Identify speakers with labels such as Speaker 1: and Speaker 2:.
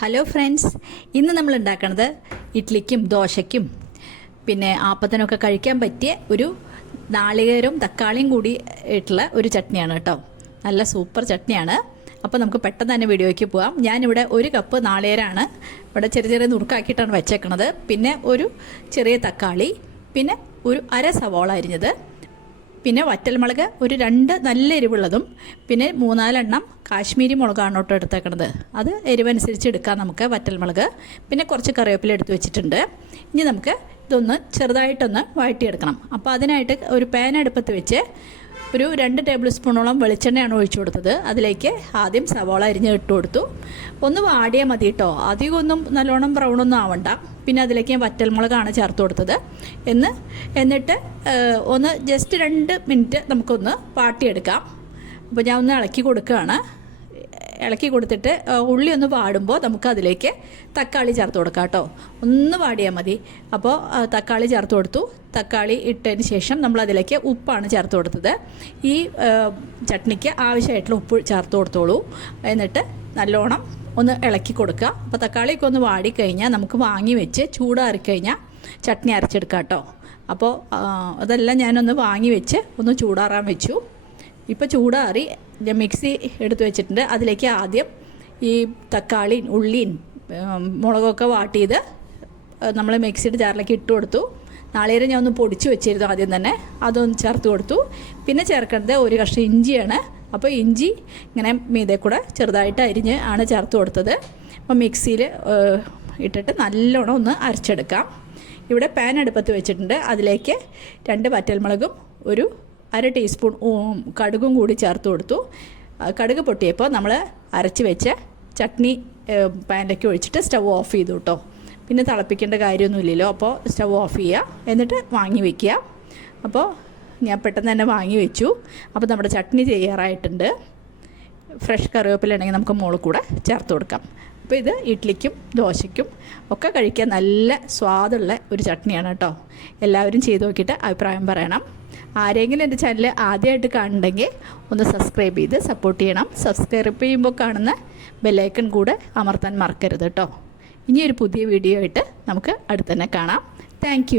Speaker 1: Hello friends ഇന്ന് നമ്മൾ ഉണ്ടാക്കുന്നത് ഇഡ്ലിക്കും ദോശയ്ക്കും. പിന്നെ ആപ്പത്തിനൊക്കെ കഴിക്കാൻ പറ്റിയ ഒരു നാളികേരവും തക്കാളിയും കൂടി ഇട്ടുള്ള ഒരു ചട്നിയാണ് കേട്ടോ. നല്ല സൂപ്പർ ചട്നിയാണ്. അപ്പോൾ നമുക്ക് പെട്ടെന്ന് തന്നെ വീഡിയോയ്ക്ക് പോകാം ഞാനിവിടെ ഒരു കപ്പ് നാളികേരമാണ് ഇവിടെ ചെറിയ ചെറിയ നുറുക്കാക്കിയിട്ടാണ് വെച്ചേക്കണത്. പിന്നെ ഒരു ചെറിയ തക്കാളി പിന്നെ ഒരു അര സവോള അരിഞ്ഞത്. പിന്നെ വറ്റൽമുളക് ഒരു രണ്ട് നല്ല എരിവുള്ളതും പിന്നെ മൂന്നാലെണ്ണം കാശ്മീരി മുളകാണ് കേട്ടോ എടുത്തേക്കണത്. അത് എരിവനുസരിച്ച് എടുക്കാം നമുക്ക് വറ്റൽമുളക്. പിന്നെ കുറച്ച് കറിവേപ്പില എടുത്ത് വെച്ചിട്ടുണ്ട്. ഇനി നമുക്ക് ഇതൊന്ന് ചെറുതായിട്ടൊന്ന് വഴറ്റിയെടുക്കണം. അപ്പോൾ അതിനായിട്ട് ഒരു പാൻ അടുപ്പത്ത് വെച്ച് ഒരു രണ്ട് ടേബിൾ സ്പൂണോളം വെളിച്ചെണ്ണയാണ് ഒഴിച്ചു കൊടുത്തത്. അതിലേക്ക് ആദ്യം സവാള അരിഞ്ഞ് ഇട്ട് കൊടുത്തു. ഒന്ന് വാടിയാൽ മതി കേട്ടോ അധികമൊന്നും നല്ലോണം ബ്രൗണൊന്നും ആവണ്ട. പിന്നെ അതിലേക്ക് ഞാൻ വറ്റൽമുളകാണ് ചേർത്ത് കൊടുത്തത്. എന്ന് എന്നിട്ട് ഒന്ന് ജസ്റ്റ് രണ്ട് മിനിറ്റ് നമുക്കൊന്ന് വാട്ടിയെടുക്കാം. അപ്പോൾ ഞാൻ ഒന്ന് ഇളക്കി കൊടുക്കുകയാണ്. ഇളക്കി കൊടുത്തിട്ട് ഉള്ളി ഒന്ന് വാടുമ്പോൾ നമുക്ക് അതിലേക്ക് തക്കാളി ചേർത്ത് കൊടുക്കാം കേട്ടോ. ഒന്ന് വാടിയാൽ മതി. അപ്പോൾ തക്കാളി ചേർത്ത് കൊടുത്തു. തക്കാളി ഇട്ടതിന് ശേഷം നമ്മൾ അതിലേക്ക് ഉപ്പാണ് ചേർത്ത് കൊടുത്തത്. ഈ ചട്നിക്ക് ആവശ്യമായിട്ടുള്ള ഉപ്പ് ചേർത്ത് കൊടുത്തോളൂ. എന്നിട്ട് നല്ലോണം ഒന്ന് ഇളക്കി കൊടുക്കുക. അപ്പോൾ തക്കാളിയൊക്കെ ഒന്ന് വാടിക്കഴിഞ്ഞാൽ നമുക്ക് വാങ്ങി വെച്ച് ചൂടാറിക്കഴിഞ്ഞാൽ ചട്നി അരച്ചെടുക്കാം കേട്ടോ. അപ്പോൾ അതെല്ലാം ഞാനൊന്ന് വാങ്ങി വെച്ച് ഒന്ന് ചൂടാറാൻ വെച്ചു. ഇപ്പോൾ ചൂടാറി ഞാൻ മിക്സി എടുത്തു വെച്ചിട്ടുണ്ട്. അതിലേക്ക് ആദ്യം ഈ തക്കാളിയും ഉള്ളിയും മുളകൊക്കെ വാട്ട് ചെയ്ത് നമ്മൾ മിക്സിയുടെ ജാറിലേക്ക് ഇട്ട് കൊടുത്തു. നാളികേരം ഞാൻ ഒന്ന് പൊടിച്ച് വെച്ചിരുന്നു ആദ്യം തന്നെ. അതൊന്ന് ചേർത്ത് കൊടുത്തു. പിന്നെ ചേർക്കേണ്ടത് ഒരു കഷ്ണം ഇഞ്ചിയാണ്. അപ്പോൾ ഇഞ്ചി ഇങ്ങനെ മീതെ കൂടെ ചെറുതായിട്ട് അരിഞ്ഞ് ആണ് ചേർത്ത് കൊടുത്തത്. അപ്പോൾ മിക്സിയിൽ ഇട്ടിട്ട് നല്ലോണം ഒന്ന് അരച്ചെടുക്കാം. ഇവിടെ പാൻ അടുപ്പത്ത് വെച്ചിട്ടുണ്ട്. അതിലേക്ക് രണ്ട് വറ്റൽമുളകും ഒരു അര ടീസ്പൂൺ കടുകും കൂടി ചേർത്ത് കൊടുത്തു. കടുക് പൊട്ടിയപ്പോൾ നമ്മൾ അരച്ച് വെച്ച ചട്നി പാനിലേക്ക് ഒഴിച്ചിട്ട് സ്റ്റവ് ഓഫ് ചെയ്തു കേട്ടോ പിന്നെ തിളപ്പിക്കേണ്ട കാര്യമൊന്നുമില്ലല്ലോ അപ്പോൾ സ്റ്റവ് ഓഫ് ചെയ്യുക എന്നിട്ട് വാങ്ങി വെക്കുക അപ്പോൾ ഞാൻ പെട്ടെന്ന് തന്നെ വാങ്ങി വെച്ചു. അപ്പോൾ നമ്മുടെ ചട്നി തയ്യാറായിട്ടുണ്ട്. ഫ്രഷ് കറിവേപ്പില ഉണ്ടെങ്കിൽ നമുക്ക് മുകളിൽ കൂടെ ചേർത്ത് കൊടുക്കാം. അപ്പോൾ ഇത് ഇഡ്ലിക്കും ദോശയ്ക്കും ഒക്കെ കഴിക്കാൻ നല്ല സ്വാദുള്ള ഒരു ചട്നിയാണ് കേട്ടോ എല്ലാവരും ചെയ്ത് നോക്കിയിട്ട് അഭിപ്രായം പറയണം. ആരെങ്കിലും എന്റെ ചാനൽ ആദ്യമായിട്ട് കാണുന്നുണ്ടെങ്കിൽ ഒന്ന് സബ്സ്ക്രൈബ് ചെയ്ത് സപ്പോർട്ട് ചെയ്യണം. സബ്സ്ക്രൈബ് ചെയ്യുമ്പോൾ കാണുന്ന ബെല്ലൈക്കൺ കൂടെ അമർത്താൻ മറക്കരുത് കേട്ടോ ഇനിയൊരു പുതിയ വീഡിയോ ആയിട്ട് നമുക്ക് അടുത്തന്നെ കാണാം. താങ്ക്